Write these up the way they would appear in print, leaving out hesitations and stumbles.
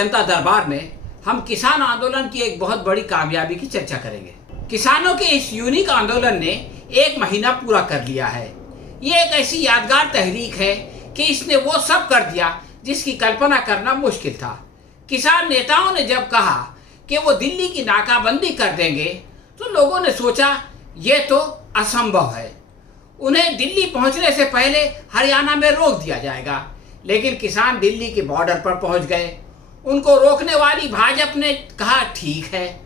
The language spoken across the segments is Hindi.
जनता दरबार में हम किसान आंदोलन की एक बहुत बड़ी कामयाबी की चर्चा करेंगे। किसानों के इस यूनिक आंदोलन ने 1 महीना पूरा कर लिया है। ये एक ऐसी यादगार तहरीक है कि इसने वो सब कर दिया जिसकी कल्पना करना मुश्किल था। किसान नेताओं ने जब कहा कि वो दिल्ली की नाकाबंदी कर देंगे तो लोगों ने सोचा ये तो असंभव है, उन्हें दिल्ली पहुंचने से पहले हरियाणा में रोक दिया जाएगा। लेकिन किसान दिल्ली के बॉर्डर पर पहुंच गए। उनको रोकने वाली भाजपा ने कहा ठीक है,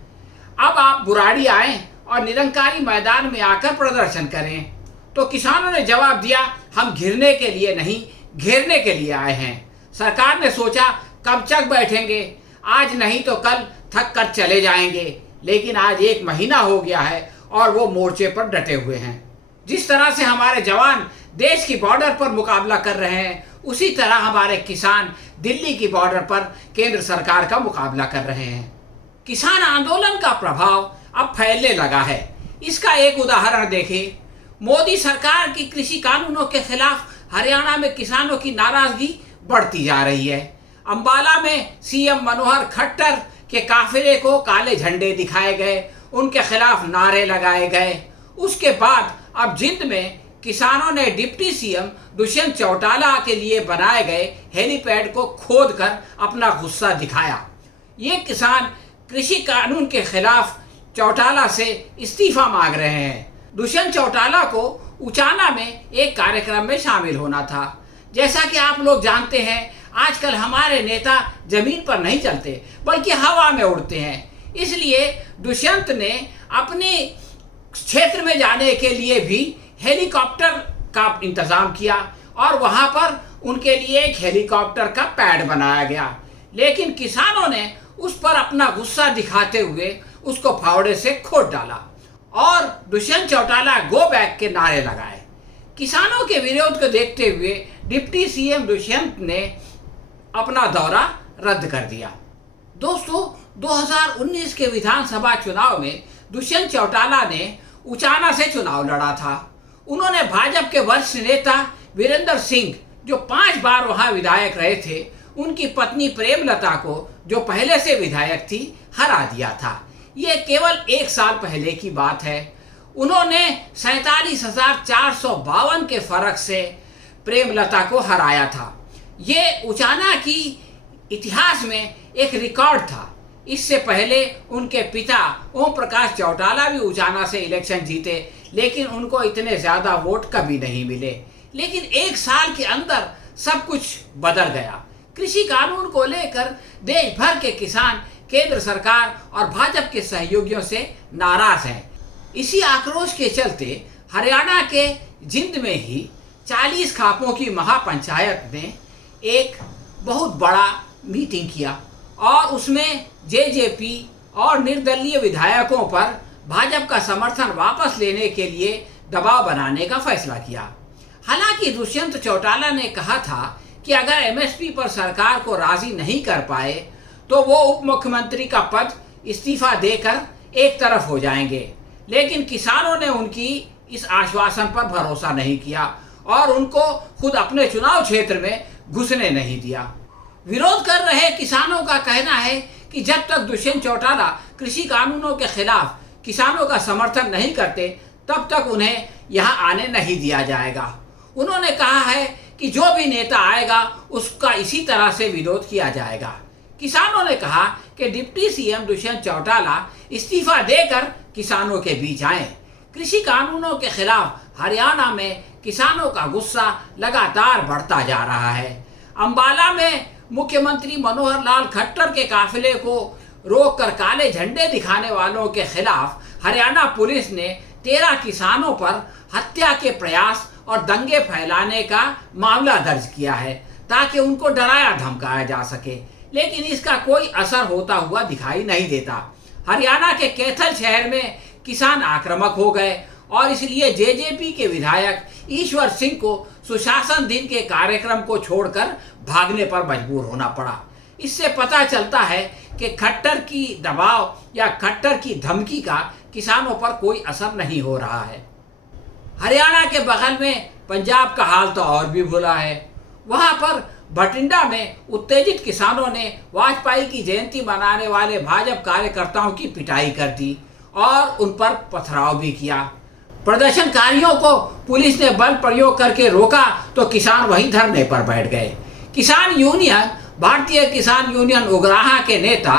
अब आप बुराड़ी आएं और निरंकारी मैदान में आकर प्रदर्शन करें। तो किसानों ने जवाब दिया, हम घिरने के लिए नहीं, घेरने के लिए आए हैं। सरकार ने सोचा कब तक बैठेंगे, आज नहीं तो कल थक कर चले जाएंगे। लेकिन आज 1 महीना हो गया है और वो मोर्चे पर डटे हुए हैं। जिस तरह से हमारे जवान देश की बॉर्डर पर मुकाबला कर रहे हैं, उसी तरह हमारे किसान दिल्ली की बॉर्डर पर केंद्र सरकार का मुकाबला कर रहे हैं। किसान आंदोलन का प्रभाव अब फैलने लगा है। इसका एक उदाहरण देखें। मोदी सरकार की कृषि कानूनों के खिलाफ हरियाणा में किसानों की नाराजगी बढ़ती जा रही है। अंबाला में सीएम मनोहर खट्टर के काफिले को काले झंडे दिखाए गए, उनके खिलाफ नारे लगाए गए। उसके बाद अब जिंद में किसानों ने डिप्टी सीएम दुष्यंत चौटाला के लिए बनाए गए हेलीपैड को खोदकर अपना गुस्सा दिखाया। ये किसान कृषि कानून के खिलाफ चौटाला से इस्तीफा मांग रहे हैं। दुष्यंत चौटाला को उचाना में एक कार्यक्रम में शामिल होना था। जैसा कि आप लोग जानते हैं, आजकल हमारे नेता जमीन पर नहीं चलते बल्कि हवा में उड़ते हैं। इसलिए दुष्यंत ने अपने क्षेत्र में जाने के लिए भी हेलीकॉप्टर का इंतजाम किया और वहां पर उनके लिए एक हेलीकॉप्टर का पैड बनाया गया। लेकिन किसानों ने उस पर अपना गुस्सा दिखाते हुए उसको फावड़े से खोद डाला और दुष्यंत चौटाला गो बैक के नारे लगाए। किसानों के विरोध को देखते हुए डिप्टी सीएम दुष्यंत ने अपना दौरा रद्द कर दिया। दोस्तों, 2019 के विधानसभा चुनाव में दुष्यंत चौटाला ने उचाना से चुनाव लड़ा था। उन्होंने भाजपा के वरिष्ठ नेता वीरेंद्र सिंह, जो 5 बार वहां विधायक रहे थे, उनकी पत्नी प्रेमलता को, जो पहले से विधायक थी, हरा दिया था। ये केवल 1 साल पहले की बात है। उन्होंने 47,452 के फर्क से प्रेमलता को हराया था। ये उचाना की इतिहास में एक रिकॉर्ड था। इससे पहले उनके पिता ओम प्रकाश चौटाला भी उचाना से इलेक्शन जीते, लेकिन उनको इतने ज़्यादा वोट कभी नहीं मिले। लेकिन 1 साल के अंदर सब कुछ बदल गया। कृषि कानून को लेकर देश भर के किसान केंद्र सरकार और भाजपा के सहयोगियों से नाराज हैं। इसी आक्रोश के चलते हरियाणा के जिंद में ही 40 खापों की महापंचायत ने एक बहुत बड़ा मीटिंग किया और उसमें जेजेपी और निर्दलीय विधायकों पर भाजपा का समर्थन वापस लेने के लिए दबाव बनाने का फैसला किया। हालांकि दुष्यंत चौटाला ने कहा था कि अगर एमएसपी पर सरकार को राजी नहीं कर पाए तो वो उप मुख्यमंत्री का पद इस्तीफा देकर एक तरफ हो जाएंगे। लेकिन किसानों ने उनकी इस आश्वासन पर भरोसा नहीं किया और उनको खुद अपने चुनाव क्षेत्र में घुसने नहीं दिया। विरोध कर रहे किसानों का कहना है कि जब तक दुष्यंत चौटाला कृषि कानूनों के खिलाफ किसानों का समर्थन नहीं करते, तब तक उन्हें यहां आने नहीं दिया जाएगा। उन्होंने कहा है कि जो भी नेता आएगा उसका इसी तरह से विरोध किया जाएगा। किसानों ने कहा कि डिप्टी सीएम दुष्यंत चौटाला इस्तीफा देकर किसानों के बीच आए। कृषि कानूनों के खिलाफ हरियाणा में किसानों का गुस्सा लगातार बढ़ता जा रहा है। अंबाला में मुख्यमंत्री मनोहर लाल खट्टर के काफिले को रोककर काले झंडे दिखाने वालों के खिलाफ हरियाणा पुलिस ने 13 किसानों पर हत्या के प्रयास और दंगे फैलाने का मामला दर्ज किया है ताकि उनको डराया धमकाया जा सके। लेकिन इसका कोई असर होता हुआ दिखाई नहीं देता। हरियाणा के कैथल शहर में किसान आक्रामक हो गए और इसलिए जेजेपी के विधायक ईश्वर सिंह को सुशासन दिन के कार्यक्रम को छोड़कर भागने पर मजबूर होना पड़ा। इससे पता चलता है कि खट्टर की दबाव या खट्टर की धमकी का किसानों पर कोई असर नहीं हो रहा है। हरियाणा के बगल में पंजाब का हाल तो और भी बुरा है। वहाँ पर भटिंडा में उत्तेजित किसानों ने वाजपेयी की जयंती मनाने वाले भाजपा कार्यकर्ताओं की पिटाई कर दी और उन पर पथराव भी किया। प्रदर्शनकारियों को पुलिस ने बल प्रयोग करके रोका तो किसान वहीं धरने पर बैठ गए। किसान यूनियन भारतीय किसान यूनियन उगराहा के नेता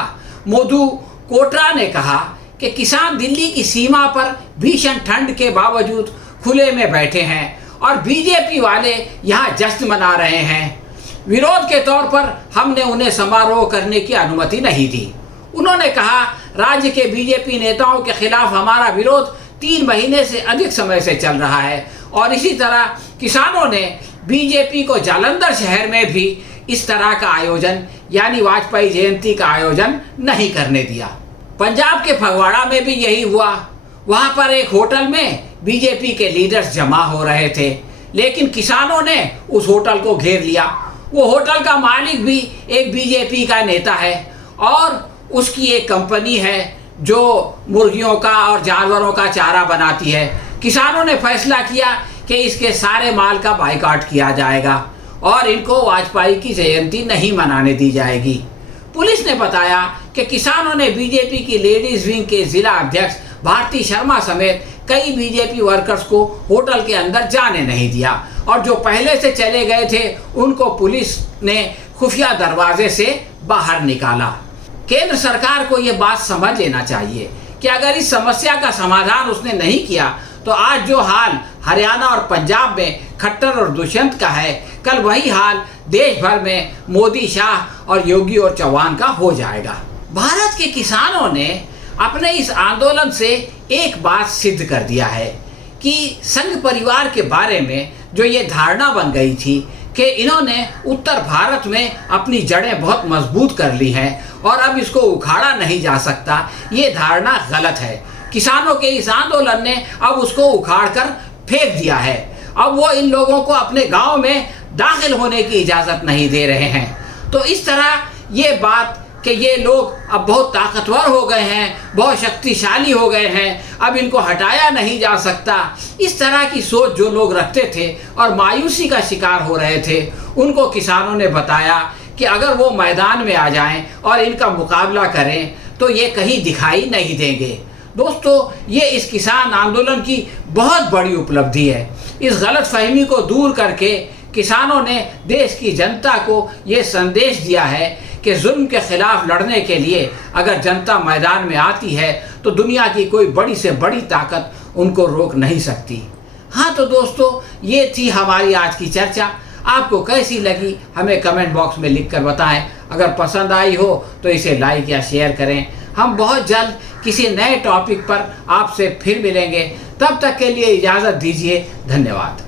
मोधू कोटरा ने कहा कि किसान दिल्ली की सीमा पर भीषण ठंड के बावजूद खुले में बैठे हैं और बीजेपी वाले यहाँ जश्न मना रहे हैं। विरोध के तौर पर हमने उन्हें समारोह करने की अनुमति नहीं दी। उन्होंने कहा, राज्य के बीजेपी नेताओं के खिलाफ हमारा विरोध 3 महीने से अधिक समय से चल रहा है और इसी तरह किसानों ने बीजेपी को जालंधर शहर में भी इस तरह का आयोजन यानी वाजपेयी जयंती का आयोजन नहीं करने दिया। पंजाब के फगवाड़ा में भी यही हुआ। वहां पर एक होटल में बीजेपी के लीडर्स जमा हो रहे थे, लेकिन किसानों ने उस होटल को घेर लिया। वो होटल का मालिक भी एक बीजेपी का नेता है और उसकी एक कंपनी है जो मुर्गियों का और जानवरों का चारा बनाती है। किसानों ने फैसला किया कि इसके सारे माल का बाइकआउट किया जाएगा और इनको वाजपेयी की जयंती नहीं मनाने दी जाएगी। पुलिस ने बताया कि किसानों ने बीजेपी की लेडीज विंग के जिला अध्यक्ष भारती शर्मा समेत कई बीजेपी वर्कर्स को होटल के अंदर जाने नहीं दिया और जो पहले से चले गए थे उनको पुलिस ने खुफिया दरवाजे से बाहर निकाला। केंद्र सरकार को ये बात समझ लेना चाहिए कि अगर इस समस्या का समाधान उसने नहीं किया तो आज जो हाल हरियाणा और पंजाब में खट्टर और दुष्यंत का है, कल वही हाल देश भर में मोदी, शाह और योगी और चौहान का हो जाएगा। भारत के किसानों ने अपने इस आंदोलन से एक बात सिद्ध कर दिया है कि संघ परिवार के बारे में जो ये धारणा बन गई थी कि इन्होंने उत्तर भारत में अपनी जड़ें बहुत मजबूत कर ली हैं और अब इसको उखाड़ा नहीं जा सकता, ये धारणा गलत है। किसानों के इस आंदोलन ने अब उसको उखाड़ कर फेंक दिया है। अब वो इन लोगों को अपने गांव में दाखिल होने की इजाज़त नहीं दे रहे हैं। तो इस तरह ये बात कि ये लोग अब बहुत ताकतवर हो गए हैं, बहुत शक्तिशाली हो गए हैं, अब इनको हटाया नहीं जा सकता, इस तरह की सोच जो लोग रखते थे और मायूसी का शिकार हो रहे थे, उनको किसानों ने बताया कि अगर वो मैदान में आ जाएं और इनका मुकाबला करें तो ये कहीं दिखाई नहीं देंगे। दोस्तों, ये इस किसान आंदोलन की बहुत बड़ी उपलब्धि है। इस गलतफहमी को दूर करके किसानों ने देश की जनता को ये संदेश दिया है कि जुल्म के खिलाफ लड़ने के लिए अगर जनता मैदान में आती है तो दुनिया की कोई बड़ी से बड़ी ताकत उनको रोक नहीं सकती। हाँ तो दोस्तों, ये थी हमारी आज की चर्चा। आपको कैसी लगी हमें कमेंट बॉक्स में लिख कर बताएं। अगर पसंद आई हो तो इसे लाइक या शेयर करें। हम बहुत जल्द किसी नए टॉपिक पर आपसे फिर मिलेंगे। तब तक के लिए इजाज़त दीजिए। धन्यवाद।